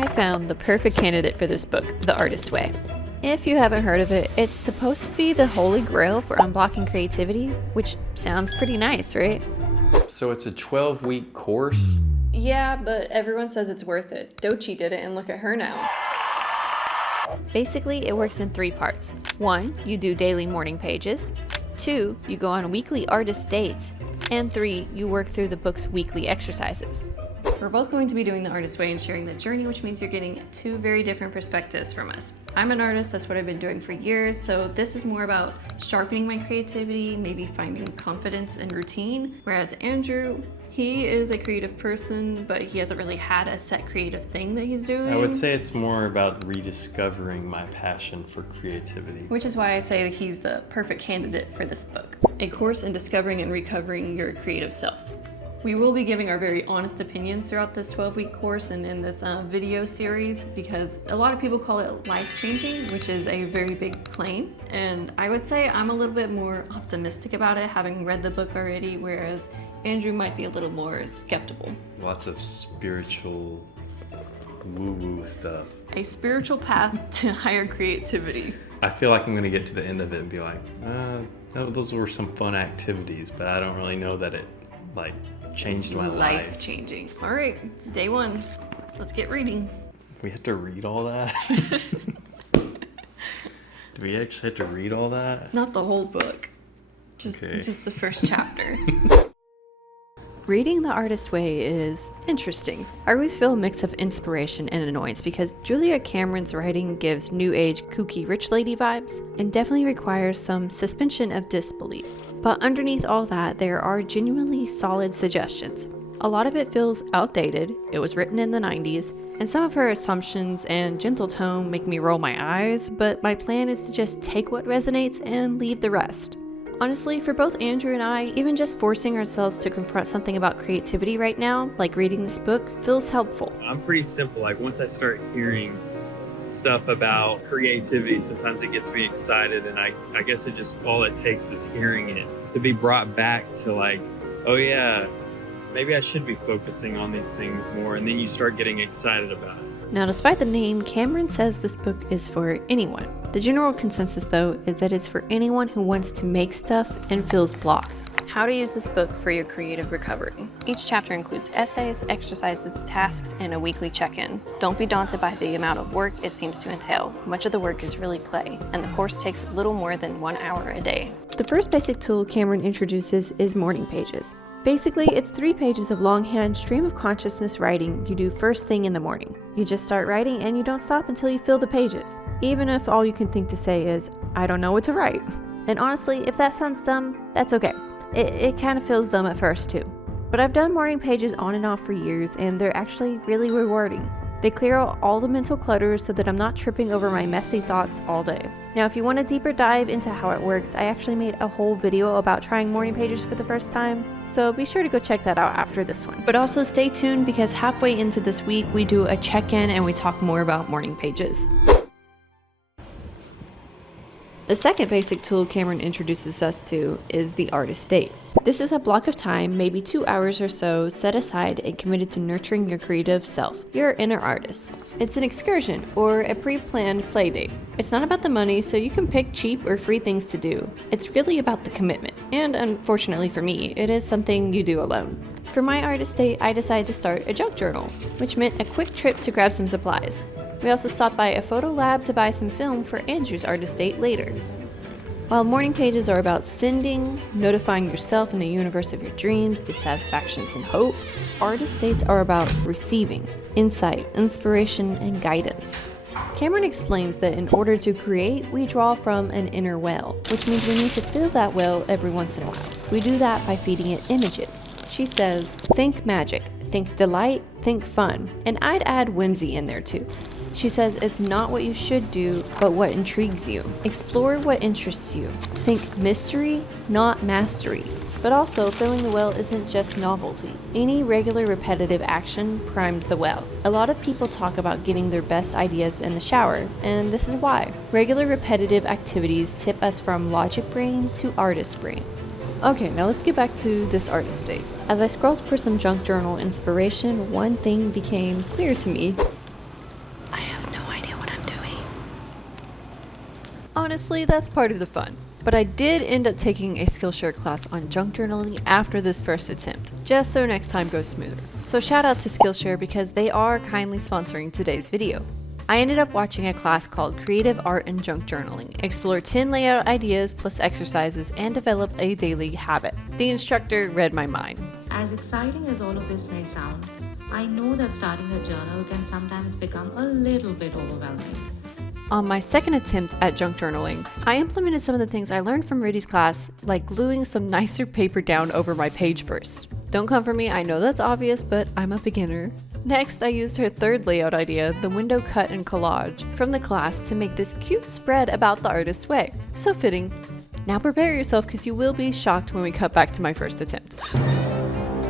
I found the perfect candidate for this book, The Artist's Way. If you haven't heard of it, it's supposed to be the holy grail for unblocking creativity, which sounds pretty nice, right? So it's a 12-week course? Yeah, but everyone says it's worth it. Dochi did it and look at her now. Basically, it works in 3 parts. 1, you do daily morning pages. 2, you go on weekly artist dates. And 3, you work through the book's weekly exercises. We're both going to be doing The Artist's Way and sharing the journey, which means you're getting 2 very different perspectives from us. I'm an artist, that's what I've been doing for years, so this is more about sharpening my creativity, maybe finding confidence and routine. Whereas Andrew, he is a creative person, but he hasn't really had a set creative thing that he's doing. I would say it's more about rediscovering my passion for creativity. Which is why I say that he's the perfect candidate for this book. A course in discovering and recovering your creative self. We will be giving our very honest opinions throughout this 12-week course and in this video series, because a lot of people call it life-changing, which is a very big claim. And I would say I'm a little bit more optimistic about it, having read the book already, whereas Andrew might be a little more skeptical. Lots of spiritual woo-woo stuff. A spiritual path to higher creativity. I feel like I'm going to get to the end of it and be like, those were some fun activities, but I don't really know that it changed my life. Life-changing. All right, day 1. Let's get reading. We have to read all that? Do we actually have to read all that? Not the whole book. Just the first chapter. Reading The Artist's Way is interesting. I always feel a mix of inspiration and annoyance because Julia Cameron's writing gives new age kooky rich lady vibes and definitely requires some suspension of disbelief. But underneath all that, there are genuinely solid suggestions. A lot of it feels outdated, it was written in the 90s, and some of her assumptions and gentle tone make me roll my eyes, but my plan is to just take what resonates and leave the rest. Honestly, for both Andrew and I, even just forcing ourselves to confront something about creativity right now, like reading this book, feels helpful. I'm pretty simple. Once I start hearing stuff about creativity, sometimes it gets me excited, and I guess it just, all it takes is hearing it to be brought back to oh yeah, maybe I should be focusing on these things more, and then you start getting excited about it. Now, despite the name, Cameron says this book is for anyone. The general consensus, though, is that it's for anyone who wants to make stuff and feels blocked. How to use this book for your creative recovery. Each chapter includes essays, exercises, tasks, and a weekly check-in. Don't be daunted by the amount of work it seems to entail. Much of the work is really play, and the course takes little more than 1 hour a day. The first basic tool Cameron introduces is morning pages. Basically, it's 3 pages of longhand stream of consciousness writing you do first thing in the morning. You just start writing and you don't stop until you fill the pages, even if all you can think to say is, I don't know what to write. And honestly, if that sounds dumb, that's okay. It kind of feels dumb at first too. But I've done morning pages on and off for years, and they're actually really rewarding. They clear out all the mental clutter so that I'm not tripping over my messy thoughts all day. Now, if you want a deeper dive into how it works, I actually made a whole video about trying morning pages for the first time, so be sure to go check that out after this one. But also stay tuned, because halfway into this week, we do a check-in and we talk more about morning pages. The second basic tool Cameron introduces us to is the artist date. This is a block of time, maybe 2 hours or so, set aside and committed to nurturing your creative self, your inner artist. It's an excursion or a pre-planned play date. It's not about the money, so you can pick cheap or free things to do. It's really about the commitment. And unfortunately for me, it is something you do alone. For my artist date, I decided to start a junk journal, which meant a quick trip to grab some supplies. We also stopped by a photo lab to buy some film for Andrew's artist date later. While morning pages are about sending, notifying yourself in the universe of your dreams, dissatisfactions, and hopes, artist dates are about receiving insight, inspiration, and guidance. Cameron explains that in order to create, we draw from an inner well, which means we need to fill that well every once in a while. We do that by feeding it images. She says, think magic, think delight, think fun, and I'd add whimsy in there too. She says it's not what you should do, but what intrigues you. Explore what interests you. Think mystery, not mastery. But also, filling the well isn't just novelty. Any regular repetitive action primes the well. A lot of people talk about getting their best ideas in the shower, and this is why. Regular repetitive activities tip us from logic brain to artist brain. Okay, now let's get back to this artist date. As I scrolled for some junk journal inspiration, one thing became clear to me. Honestly, that's part of the fun. But I did end up taking a Skillshare class on junk journaling after this first attempt, just so next time goes smoother. So shout out to Skillshare because they are kindly sponsoring today's video. I ended up watching a class called Creative Art and Junk Journaling, explore 10 layout ideas plus exercises, and develop a daily habit. The instructor read my mind. As exciting as all of this may sound, I know that starting a journal can sometimes become a little bit overwhelming. On my second attempt at junk journaling, I implemented some of the things I learned from Rudy's class, like gluing some nicer paper down over my page first. Don't come for me, I know that's obvious, but I'm a beginner. Next, I used her third layout idea, the window cut and collage, from the class to make this cute spread about the artist's way. So fitting. Now prepare yourself because you will be shocked when we cut back to my first attempt.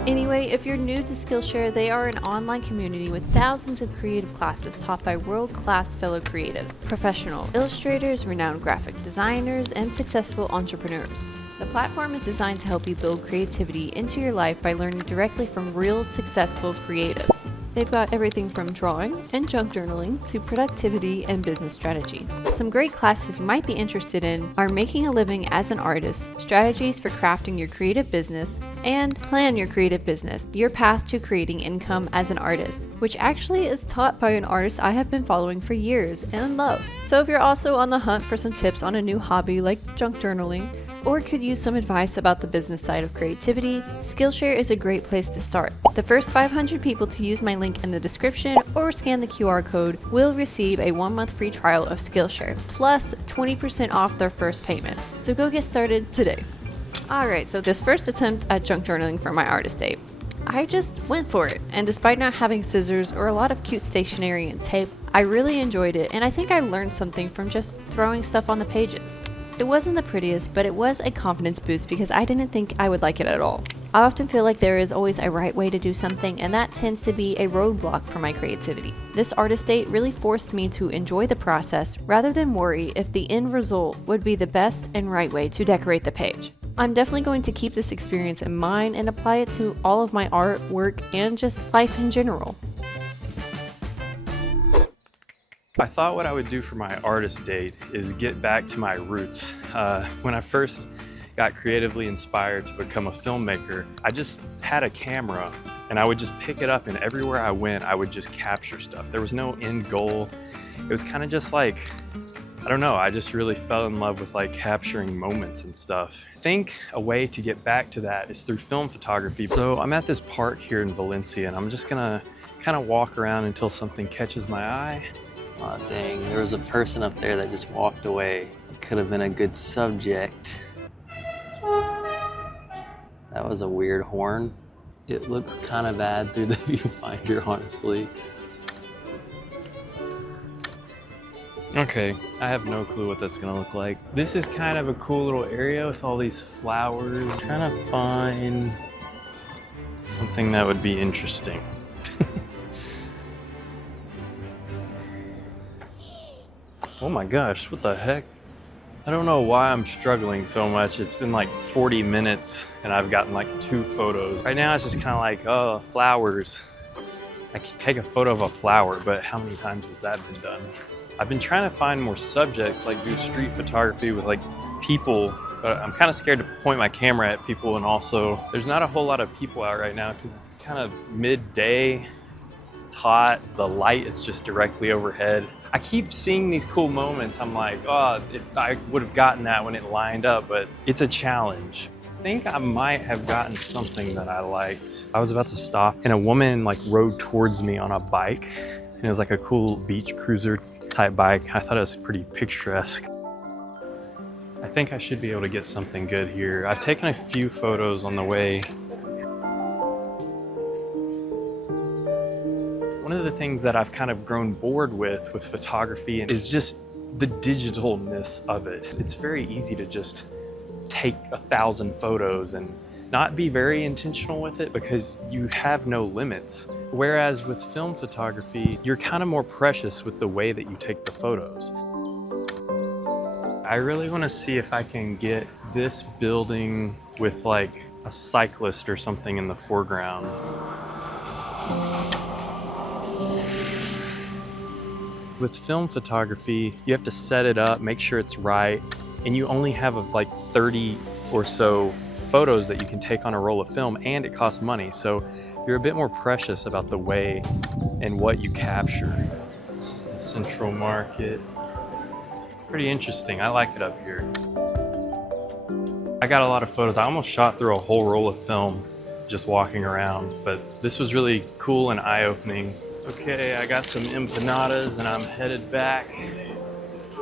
Anyway, if you're new to Skillshare, they are an online community with thousands of creative classes taught by world-class fellow creatives, professional illustrators, renowned graphic designers, and successful entrepreneurs. The platform is designed to help you build creativity into your life by learning directly from real successful creatives. They've got everything from drawing and junk journaling to productivity and business strategy. Some great classes you might be interested in are Making a Living as an Artist, Strategies for Crafting Your Creative Business, and Plan Your Creative Business, Your Path to Creating Income as an Artist, which actually is taught by an artist I have been following for years and love. So if you're also on the hunt for some tips on a new hobby like junk journaling, or could use some advice about the business side of creativity, Skillshare is a great place to start. The first 500 people to use my link in the description or scan the QR code will receive a 1-month free trial of Skillshare, plus 20% off their first payment. So go get started today. Alright, so this first attempt at junk journaling for my artist date, I just went for it, and despite not having scissors or a lot of cute stationery and tape, I really enjoyed it, and I think I learned something from just throwing stuff on the pages. It wasn't the prettiest, but it was a confidence boost because I didn't think I would like it at all. I often feel like there is always a right way to do something, and that tends to be a roadblock for my creativity. This artist date really forced me to enjoy the process rather than worry if the end result would be the best and right way to decorate the page. I'm definitely going to keep this experience in mind and apply it to all of my art, work, and just life in general. I thought what I would do for my artist date is get back to my roots. When I first got creatively inspired to become a filmmaker, I just had a camera and I would just pick it up, and everywhere I went, I would just capture stuff. There was no end goal. It was kind of just like, I don't know, I just really fell in love with like capturing moments and stuff. I think a way to get back to that is through film photography. So I'm at this park here in Valencia, and I'm just gonna kind of walk around until something catches my eye. Aw, dang, there was a person up there that just walked away. It could have been a good subject. That was a weird horn. It looks kind of bad through the viewfinder, honestly. Okay, I have no clue what that's gonna look like. This is kind of a cool little area with all these flowers. Kind of find something that would be interesting. Oh my gosh, what the heck? I don't know why I'm struggling so much. It's been like 40 minutes and I've gotten like 2 photos. Right now it's just kind of like, oh, flowers. I can take a photo of a flower, but how many times has that been done? I've been trying to find more subjects, like do street photography with like people, but I'm kind of scared to point my camera at people, and also there's not a whole lot of people out right now because it's kind of midday. It's hot, the light is just directly overhead. I keep seeing these cool moments. I'm like, oh, if I would have gotten that when it lined up, but it's a challenge. I think I might have gotten something that I liked. I was about to stop and a woman like rode towards me on a bike, and it was like a cool beach cruiser type bike. I thought it was pretty picturesque. I think I should be able to get something good here. I've taken a few photos on the way. One of the things that I've kind of grown bored with photography is just the digitalness of it. It's very easy to just take 1,000 photos and not be very intentional with it because you have no limits. Whereas with film photography, you're kind of more precious with the way that you take the photos. I really want to see if I can get this building with like a cyclist or something in the foreground. With film photography, you have to set it up, make sure it's right, and you only have like 30 or so photos that you can take on a roll of film, and it costs money. So you're a bit more precious about the way and what you capture. This is the Central Market. It's pretty interesting. I like it up here. I got a lot of photos. I almost shot through a whole roll of film just walking around, but this was really cool and eye-opening. Okay, I got some empanadas and I'm headed back.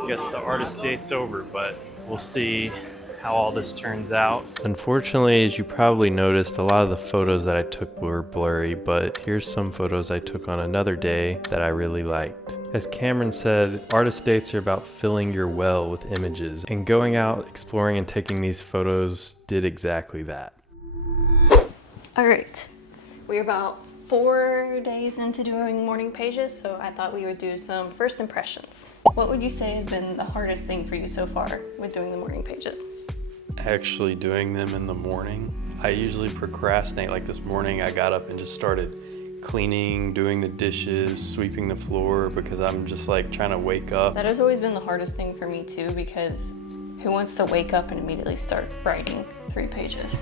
Guess the artist date's over, but we'll see how all this turns out. Unfortunately, as you probably noticed, a lot of the photos that I took were blurry, but here's some photos I took on another day that I really liked. As Cameron said, artist dates are about filling your well with images, and going out, exploring, and taking these photos did exactly that. All right, we're about 4 days into doing morning pages, so I thought we would do some first impressions. What would you say has been the hardest thing for you so far with doing the morning pages? Actually doing them in the morning. I usually procrastinate. Like this morning, I got up and just started cleaning, doing the dishes, sweeping the floor because I'm just like trying to wake up. That has always been the hardest thing for me too, because who wants to wake up and immediately start writing 3 pages?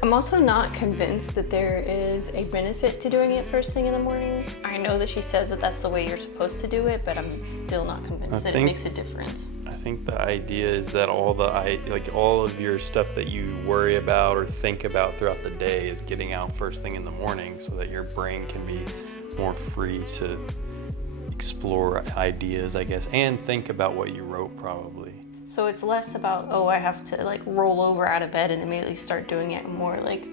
I'm also not convinced that there is a benefit to doing it first thing in the morning. I know that she says that that's the way you're supposed to do it, but I'm still not convinced that it makes a difference. I think the idea is that all of your stuff that you worry about or think about throughout the day is getting out first thing in the morning so that your brain can be more free to explore ideas, I guess, and think about what you wrote probably. So it's less about, oh, I have to like roll over out of bed and immediately start doing it, more like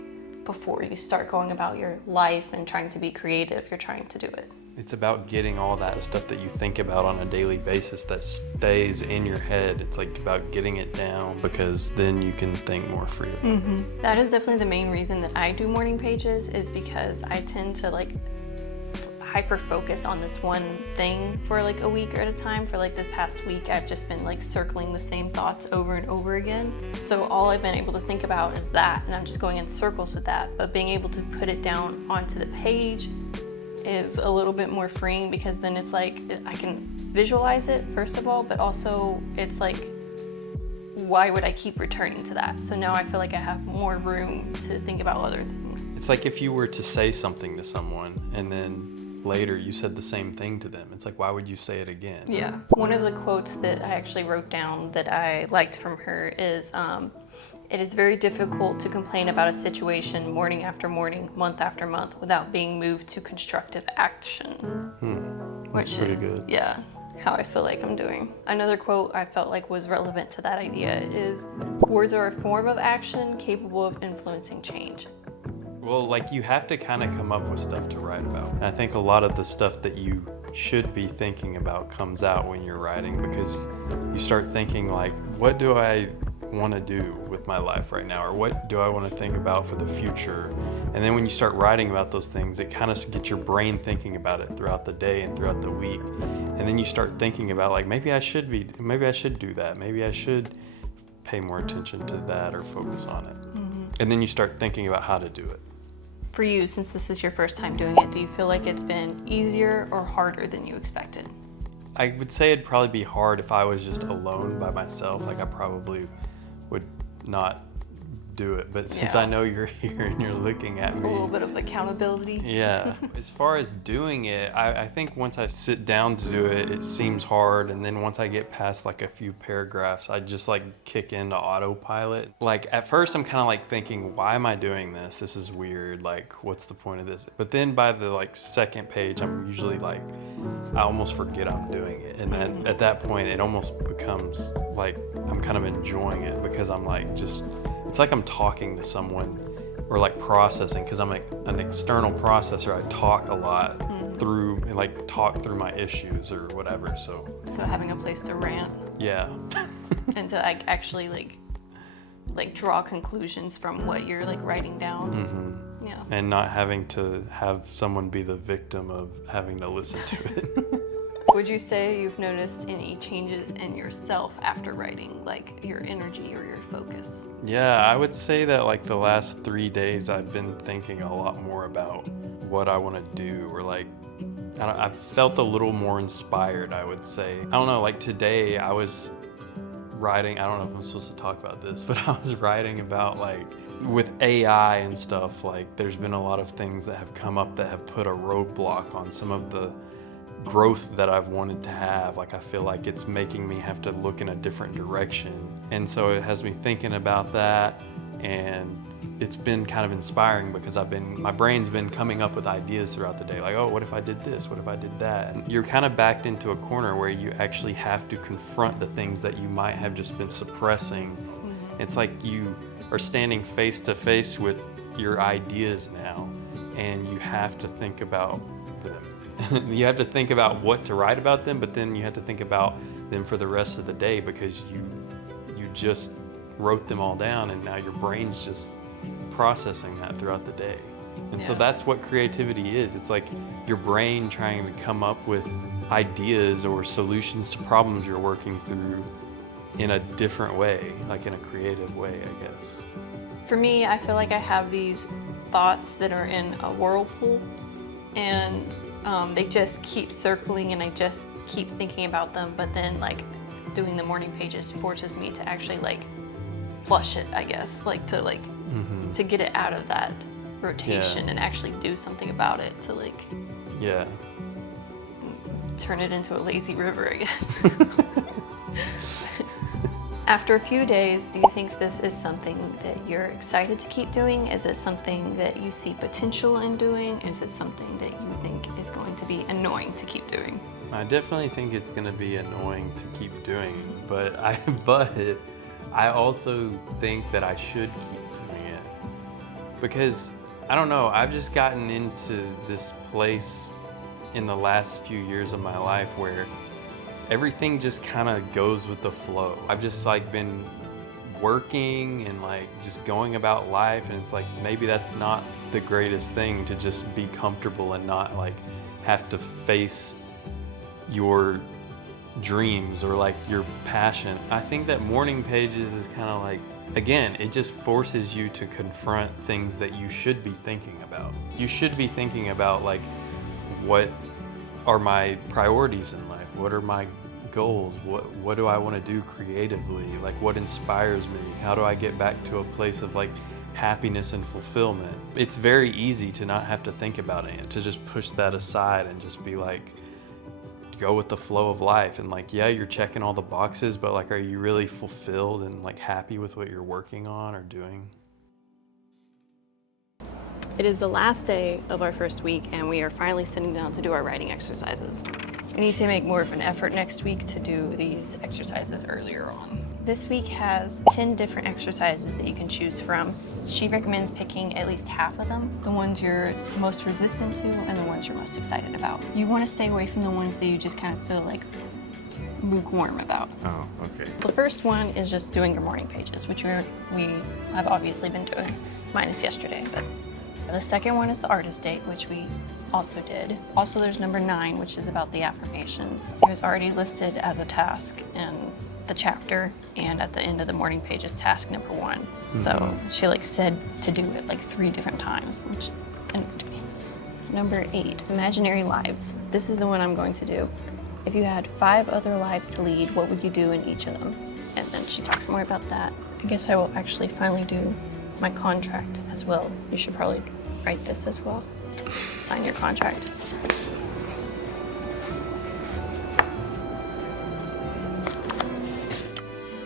before you start going about your life and trying to be creative, you're trying to do it. It's about getting all that stuff that you think about on a daily basis that stays in your head. It's like about getting it down because then you can think more freely. Mm-hmm. That is definitely the main reason that I do morning pages, is because I tend to like hyper focus on this one thing for like a week at a time. For like this past week, I've just been like circling the same thoughts over and over again. So all I've been able to think about is that, and I'm just going in circles with that. But being able to put it down onto the page is a little bit more freeing, because then it's like I can visualize it first of all, but also it's like, why would I keep returning to that? So now I feel like I have more room to think about other things. It's like if you were to say something to someone and then later you said the same thing to them. It's like, why would you say it again? Yeah. One of the quotes that I actually wrote down that I liked from her is, it is very difficult to complain about a situation morning after morning, month after month, without being moved to constructive action. That's pretty good. Yeah, how I feel like I'm doing. Another quote I felt like was relevant to that idea is, words are a form of action capable of influencing change. Well, like you have to kind of come up with stuff to write about. And I think a lot of the stuff that you should be thinking about comes out when you're writing, because you start thinking like, what do I want to do with my life right now? Or what do I want to think about for the future? And then when you start writing about those things, it kind of gets your brain thinking about it throughout the day and throughout the week. And then you start thinking about like, maybe I should do that. Maybe I should pay more attention to that or focus on it. And then you start thinking about how to do it. For you, since this is your first time doing it, do you feel like it's been easier or harder than you expected? I would say it'd probably be hard if I was just alone by myself. Like I probably would not do it. But since I know you're here and you're looking at me. A little bit of accountability. Yeah. As far as doing it, I think once I sit down to do it, it seems hard. And then once I get past like a few paragraphs, I just like kick into autopilot. Like at first I'm kind of like thinking, why am I doing this? This is weird. Like, what's the point of this? But then by the like second page, I'm usually like, I almost forget I'm doing it. And then at that point, it almost becomes like I'm kind of enjoying it, because I'm like it's like I'm talking to someone, or like processing, because I'm like an external processor. I talk a lot through, and like talk through my issues or whatever. So having a place to rant. Yeah. And to like actually like draw conclusions from what you're like writing down. Yeah. And not having to have someone be the victim of having to listen to it. Would you say you've noticed any changes in yourself after writing, like your energy or your focus? Yeah, I would say that like the last 3 days I've been thinking a lot more about what I want to do, or like I felt a little more inspired, I would say. I don't know, like today I was writing, I don't know if I'm supposed to talk about this, but I was writing about like with AI and stuff, like there's been a lot of things that have come up that have put a roadblock on some of the growth that I've wanted to have. Like I feel like it's making me have to look in a different direction. And so it has me thinking about that, and it's been kind of inspiring because my brain's been coming up with ideas throughout the day. Like, oh, what if I did this? What if I did that? And you're kind of backed into a corner where you actually have to confront the things that you might have just been suppressing. It's like you are standing face to face with your ideas now, and you have to think about them. You have to think about what to write about them, but then you have to think about them for the rest of the day because you just wrote them all down, and now your brain's just processing that throughout the day. And so that's what creativity is. It's like your brain trying to come up with ideas or solutions to problems you're working through in a different way, like in a creative way, I guess. For me, I feel like I have these thoughts that are in a whirlpool, and they just keep circling, and I just keep thinking about them, but then like doing the morning pages forces me to actually like flush it, I guess, like to get it out of that rotation and actually do something about it, to like turn it into a lazy river, I guess. After a few days, do you think this is something that you're excited to keep doing? Is it something that you see potential in doing? Is it something that you think is going to be annoying to keep doing? I definitely think it's going to be annoying to keep doing, but I also think that I should keep doing it because, I don't know, I've just gotten into this place in the last few years of my life where everything just kind of goes with the flow. I've just like been working and like just going about life, and it's like maybe that's not the greatest thing, to just be comfortable and not like have to face your dreams or like your passion. I think that morning pages is kind of like, again, it just forces you to confront things that you should be thinking about. You should be thinking about like, what are my priorities in life? What are my goals? What do I want to do creatively? Like, what inspires me? How do I get back to a place of like happiness and fulfillment? It's very easy to not have to think about it, to just push that aside and just be like, go with the flow of life. And like, yeah, you're checking all the boxes, but like, are you really fulfilled and like happy with what you're working on or doing? It is the last day of our first week, and we are finally sitting down to do our writing exercises. We need to make more of an effort next week to do these exercises earlier on. This week has 10 different exercises that you can choose from. She recommends picking at least half of them, the ones you're most resistant to and the ones you're most excited about. You want to stay away from the ones that you just kind of feel like lukewarm about. Oh, okay. The first one is just doing your morning pages, which we have obviously been doing, minus yesterday. But the second one is the artist date, which we also did. Also, there's number 9, which is about the affirmations. It was already listed as a task in the chapter, and at the end of the morning pages, task number 1. Mm-hmm. So she like said to do it like 3 different times, which annoyed me. Number 8, imaginary lives. This is the one I'm going to do. If you had 5 other lives to lead, what would you do in each of them? And then she talks more about that. I guess I will actually finally do my contract as well. You should probably write this as well. Sign your contract.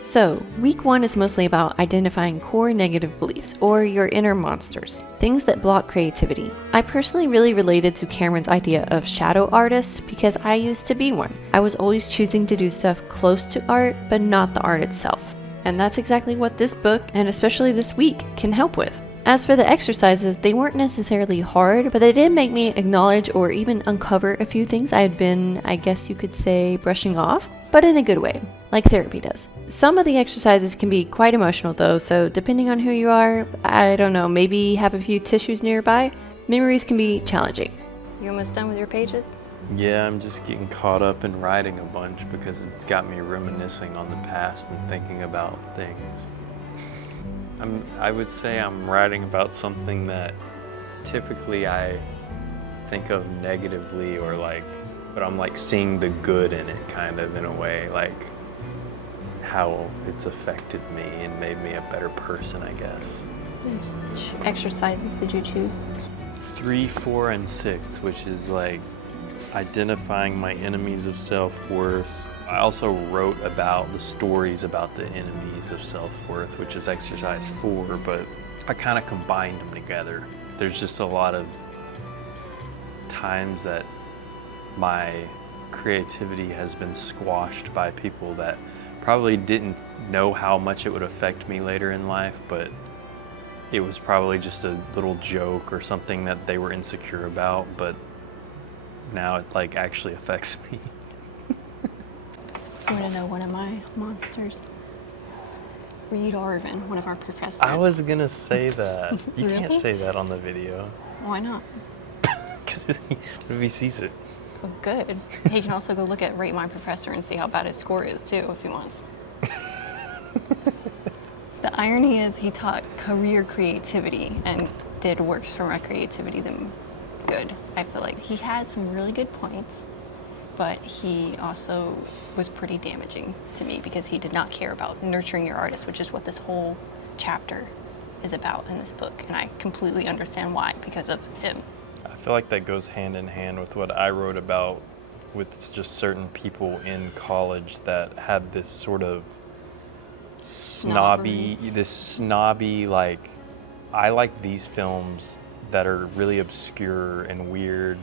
So, week 1 is mostly about identifying core negative beliefs, or your inner monsters, things that block creativity. I personally really related to Cameron's idea of shadow artists because I used to be one. I was always choosing to do stuff close to art, but not the art itself. And that's exactly what this book, and especially this week, can help with. As for the exercises, they weren't necessarily hard, but they did make me acknowledge or even uncover a few things I had been, I guess you could say, brushing off, but in a good way, like therapy does. Some of the exercises can be quite emotional though, so depending on who you are, I don't know, maybe have a few tissues nearby. Memories can be challenging. You almost done with your pages? Yeah, I'm just getting caught up in writing a bunch because it's got me reminiscing on the past and thinking about things. I would say I'm writing about something that typically I think of negatively or like, but I'm like seeing the good in it kind of in a way, like how it's affected me and made me a better person, I guess. Which exercises did you choose? 3, 4, and 6, which is like identifying my enemies of self-worth. I also wrote about the stories about the enemies of self-worth, which is exercise 4, but I kind of combined them together. There's just a lot of times that my creativity has been squashed by people that probably didn't know how much it would affect me later in life, but it was probably just a little joke or something that they were insecure about, but now it like actually affects me. You want to know one of my monsters? Reed Arvin, one of our professors. I was gonna say that. You can't Really? say that on the video. Why not? Because what if he sees it? Oh, good. He can also go look at Rate My Professor and see how bad his score is too, if he wants. The irony is he taught career creativity and did worse for my creativity than good. I feel like he had some really good points, but he also was pretty damaging to me because he did not care about nurturing your artist, which is what this whole chapter is about in this book. And I completely understand why, because of him. I feel like that goes hand in hand with what I wrote about with just certain people in college that had this sort of snobby, like, I like these films that are really obscure and weird,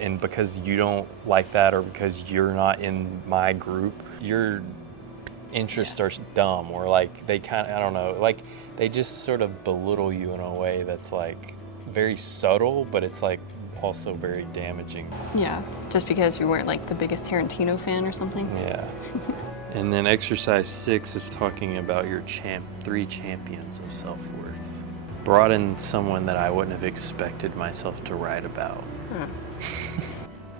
and because you don't like that or because you're not in my group, your interests are dumb, or like they kind of, I don't know, like they just sort of belittle you in a way that's like very subtle, but it's like also very damaging. Yeah, just because you weren't like the biggest Tarantino fan or something. Yeah. And then exercise 6 is talking about your 3 champions of self-worth. Brought in someone that I wouldn't have expected myself to write about.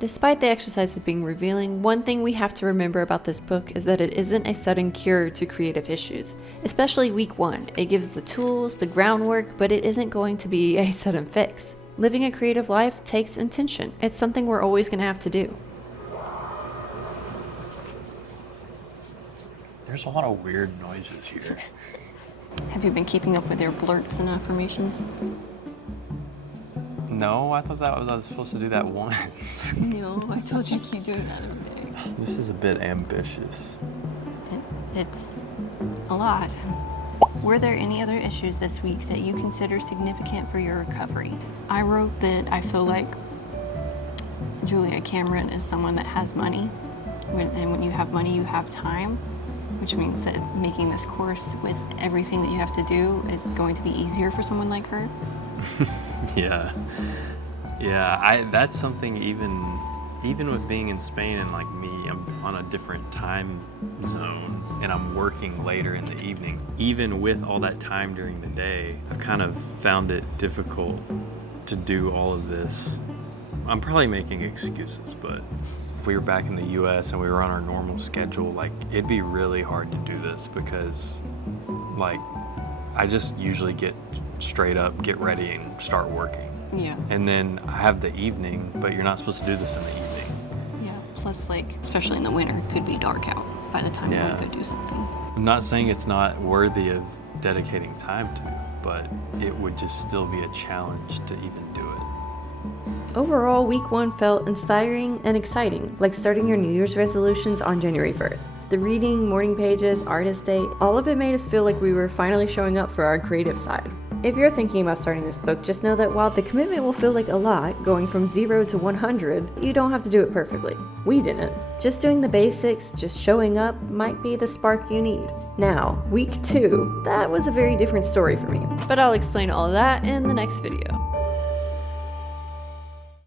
Despite the exercises being revealing, one thing we have to remember about this book is that it isn't a sudden cure to creative issues. Especially week 1, it gives the tools, the groundwork, but it isn't going to be a sudden fix. Living a creative life takes intention. It's something we're always going to have to do. There's a lot of weird noises here. Have you been keeping up with your blurts and affirmations? No, I thought I was supposed to do that once. No, I told you to keep doing that every day. This is a bit ambitious. It's a lot. Were there any other issues this week that you consider significant for your recovery? I wrote that I feel like Julia Cameron is someone that has money. And when you have money, you have time, which means that making this course with everything that you have to do is going to be easier for someone like her. Yeah, that's something even with being in Spain and like me, I'm on a different time zone and I'm working later in the evening. Even with all that time during the day, I've kind of found it difficult to do all of this. I'm probably making excuses, but if we were back in the US and we were on our normal schedule, like it'd be really hard to do this because like I just usually get straight up, get ready and start working. Yeah. And then I have the evening, but you're not supposed to do this in the evening. Yeah. Plus, like, especially in the winter, it could be dark out by the time you want to go do something. I'm not saying it's not worthy of dedicating time to, but it would just still be a challenge to even do it. Overall, week 1 felt inspiring and exciting, like starting your New Year's resolutions on January 1st. The reading, morning pages, artist date, all of it made us feel like we were finally showing up for our creative side. If you're thinking about starting this book, just know that while the commitment will feel like a lot, going from 0 to 100, you don't have to do it perfectly. We didn't. Just doing the basics, just showing up, might be the spark you need. Now, week 2, that was a very different story for me. But I'll explain all of that in the next video.